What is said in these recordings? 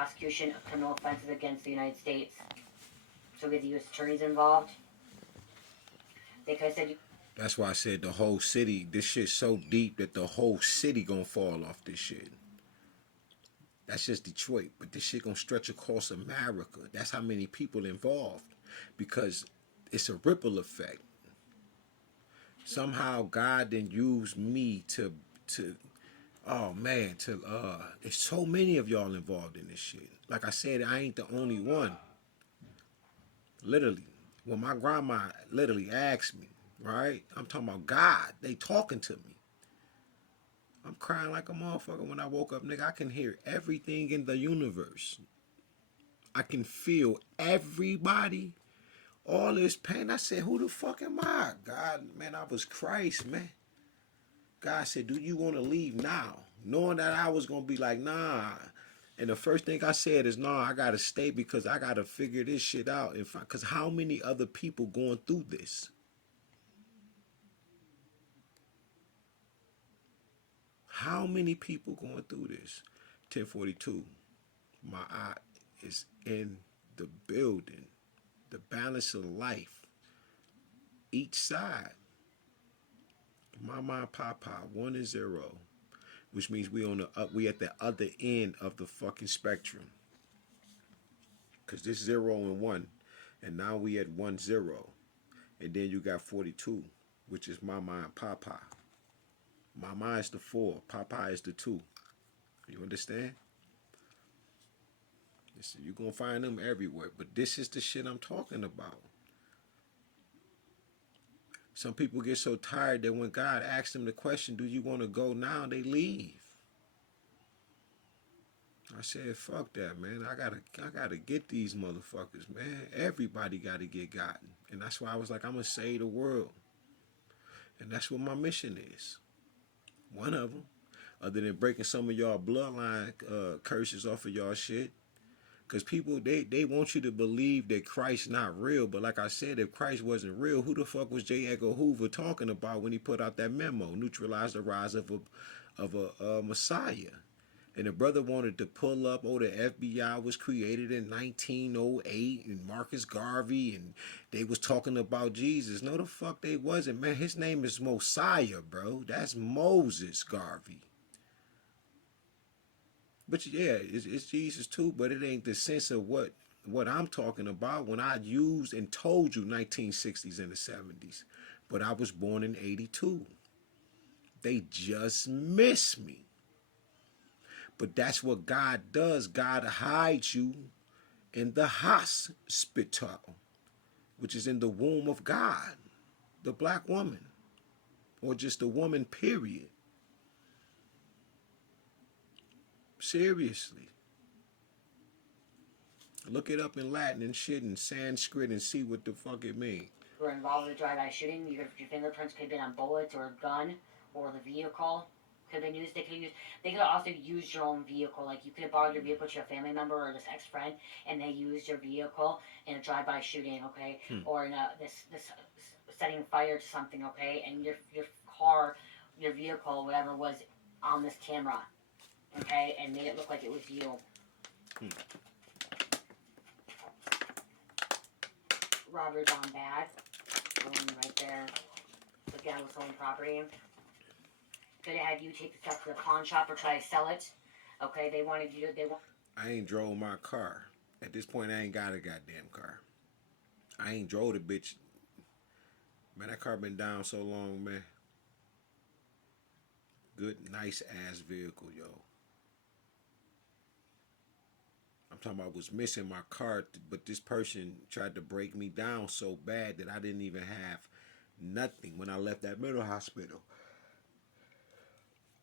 prosecution of criminal offenses against the United States. So we had the U.S. attorneys involved. They could have said, That's why I said the whole city, this shit's so deep that the whole city gonna fall off this shit. That's just Detroit, but this shit gonna stretch across America. That's how many people involved, because it's a ripple effect. Somehow God then used me to oh man, there's so many of y'all involved in this shit. Like I said, I ain't the only one. Literally, when my grandma literally asked me, right? I'm talking about God. They talking to me. I'm crying like a motherfucker when I woke up, nigga. I can hear everything in the universe. I can feel everybody, all this pain. I said, who the fuck am I? God, man, I was Christ, man. God said, do you want to leave now? Knowing that I was going to be like, nah. And the first thing I said is, nah, I got to stay because I got to figure this shit out. Because how many other people going through this? How many people going through this? 1042. My eye is in the building. The balance of life. Each side. Mama and Papa, 1 and 0. Which means we at the other end of the fucking spectrum. Cause this 0 and 1. And now we at 1 0. And then you got 42, which is Mama and Papa. Mama is the 4, Papa is the 2. You understand? You're gonna find them everywhere. But this is the shit I'm talking about. Some people get so tired that when God asks them the question, do you want to go now? They leave. I said, fuck that, man. I gotta get these motherfuckers, man. Everybody gotta get gotten. And that's why I was like, I'm gonna save the world. And that's what my mission is. One of them. Other than breaking some of y'all bloodline curses off of y'all shit. Because people, they want you to believe that Christ's not real. But like I said, if Christ wasn't real, who the fuck was J. Edgar Hoover talking about when he put out that memo? Neutralize the rise of a Messiah. And the brother wanted to pull up, the FBI was created in 1908, and Marcus Garvey, and they was talking about Jesus. No, the fuck they wasn't, man. His name is Mosiah, bro. That's Moses Garvey. But yeah, it's Jesus too, but it ain't the sense of what I'm talking about when I used and told you 1960s and the 70s. But I was born in 82. They just miss me. But that's what God does. God hides you in the hospital, which is in the womb of God, the black woman, or just the woman, period. Seriously. Look it up in Latin and shit and Sanskrit and see what the fuck it means. who were involved in the drive-by shooting, your fingerprints could have been on bullets or a gun or the vehicle. Could have been used. They could have also used your own vehicle. Like you could have borrowed your vehicle to your family member or this ex-friend, and they used your vehicle in a drive-by shooting, okay, or in this setting fire to something, okay, and your car, your vehicle, whatever was on this camera, okay, and made it look like it was you. Robbery gone bad. One right there. The guy was selling property. Could have had you take the stuff to the pawn shop or try to sell it. Okay, they wanted you to. I ain't drove my car. At this point, I ain't got a goddamn car. I ain't drove the bitch. Man, that car been down so long, man. Good, nice ass vehicle, yo. I'm talking about I was missing my car, but this person tried to break me down so bad that I didn't even have nothing when I left that mental hospital.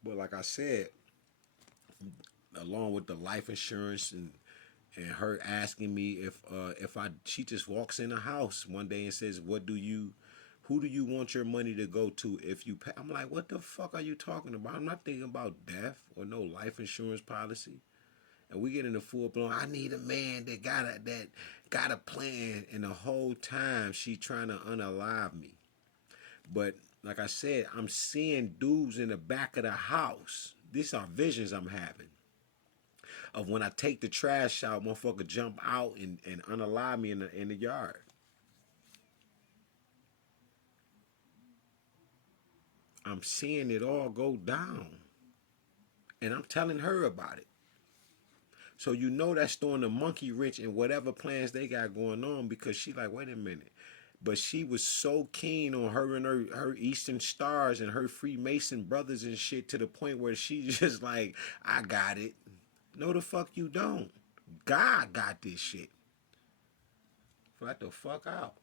But like I said, along with the life insurance and her asking me if she just walks in the house one day and says, who do you want your money to go to if you pay? I'm like, what the fuck are you talking about? I'm not thinking about death or no life insurance policy. And we get in the full blown, I need a man that got a plan, and the whole time she trying to unalive me. But like I said, I'm seeing dudes in the back of the house. These are visions I'm having. of when I take the trash out, motherfucker jump out and unalive me in the yard. I'm seeing it all go down. And I'm telling her about it. So you know that's throwing the monkey wrench in whatever plans they got going on, because she like, wait a minute. But she was so keen on her and her Eastern Stars and her Freemason brothers and shit, to the point where she just like, I got it. No, the fuck you don't. God got this shit. Flat the fuck out.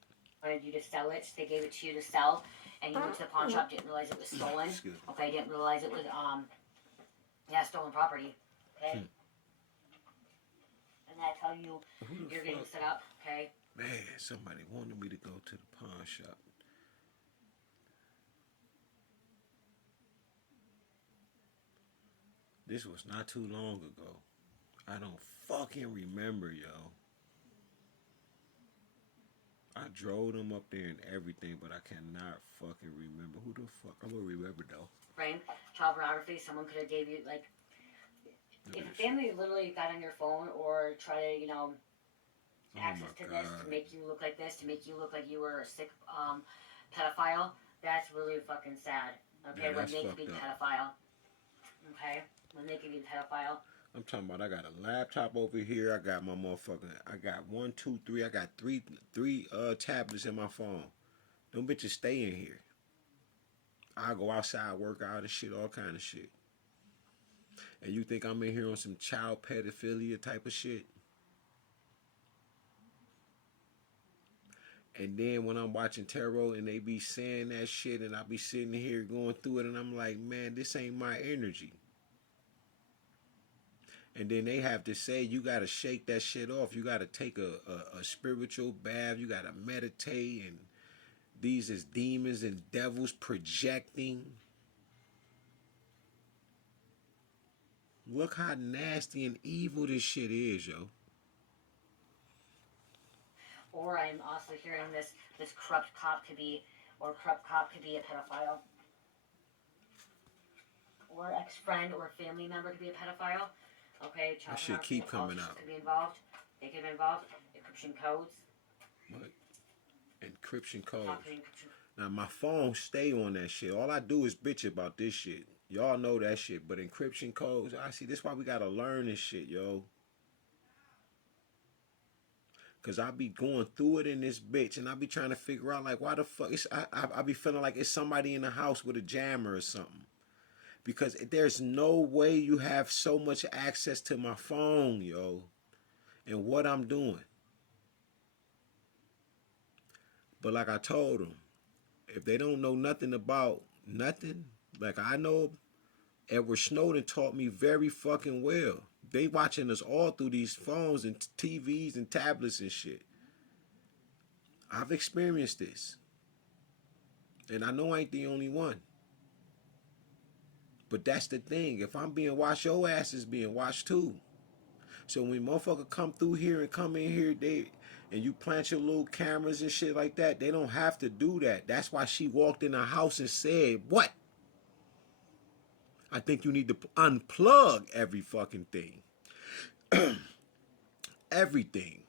Wanted you to sell it. They gave it to you to sell, and you went to the pawn shop. Didn't realize it was stolen. Excuse me. Okay, didn't realize it was stolen property. Okay. And that's how you're getting set up. Okay. Man, somebody wanted me to go to the pawn shop. This was not too long ago. I don't fucking remember, yo. I drove them up there and everything, but I cannot fucking remember. Who the fuck? I will remember though. Frame, child pornography. Someone could have gave you, like, if a family literally got on your phone or try to, access to this to make you look like this, to make you look like you were a sick pedophile, that's really fucking sad. Okay, Yeah, when they could be up. pedophile. Okay, when they could be pedophile. I'm talking about, I got a laptop over here. I got my motherfucking, I got 1, 2, 3. I got three tablets in my phone. Them bitches stay in here. I go outside, work out and shit, all kind of shit. And you think I'm in here on some child pedophilia type of shit? And then when I'm watching tarot and they be saying that shit, and I be sitting here going through it, and I'm like, man, this ain't my energy. And then they have to say, you got to shake that shit off. You got to take a spiritual bath. You got to meditate. And these is demons and devils projecting. Look how nasty and evil this shit is, yo. Or I'm also hearing this corrupt cop could be a pedophile. Or ex-friend or family member could be a pedophile. Okay, child that shit keep coming out. Could be involved. They could be involved. Encryption codes. What? Encryption codes. Now my phone stay on that shit. All I do is bitch about this shit. Y'all know that shit. But encryption codes, I see. This why we gotta learn this shit, yo. Cause I be going through it in this bitch, and I be trying to figure out like why the fuck I be feeling like it's somebody in the house with a jammer or something. Because there's no way you have so much access to my phone, yo, and what I'm doing. But like I told them, if they don't know nothing about nothing, like I know, Edward Snowden taught me very fucking well. They watching us all through these phones and TVs and tablets and shit. I've experienced this. And I know I ain't the only one. But that's the thing. If I'm being watched, your ass is being watched too. So when motherfucker come through here and come in here, and you plant your little cameras and shit like that, they don't have to do that. That's why she walked in the house and said, what? I think you need to unplug every fucking thing. Everything.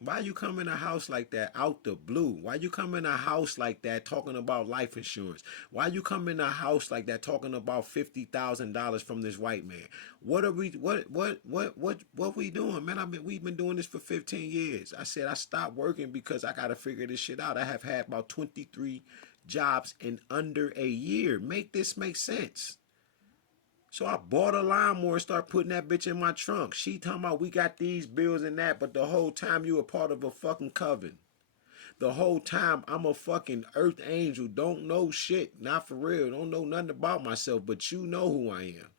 Why you come in a house like that out the blue? Why you come in a house like that talking about life insurance? Why you come in a house like that talking about $50,000 from this white man? What are we what we doing, man? We've been doing this for 15 years. I said I stopped working because I gotta figure this shit out. I have had about 23 jobs in under a year. Make this make sense. So I bought a lawnmower and started putting that bitch in my trunk. She talking about we got these bills and that, but the whole time you a part of a fucking coven. The whole time I'm a fucking earth angel. Don't know shit. Not for real. Don't know nothing about myself, but you know who I am.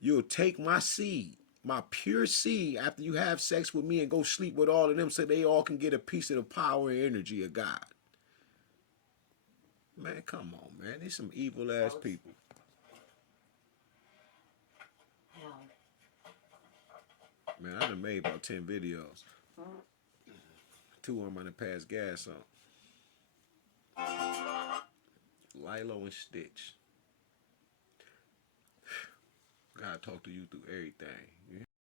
You'll take my seed, my pure seed, after you have sex with me and go sleep with all of them so they all can get a piece of the power and energy of God. Man, come on, man. These some evil ass people. Man, I done made about 10 videos. 2 of them I done passed gas on. Lilo and Stitch. God talk to you through everything.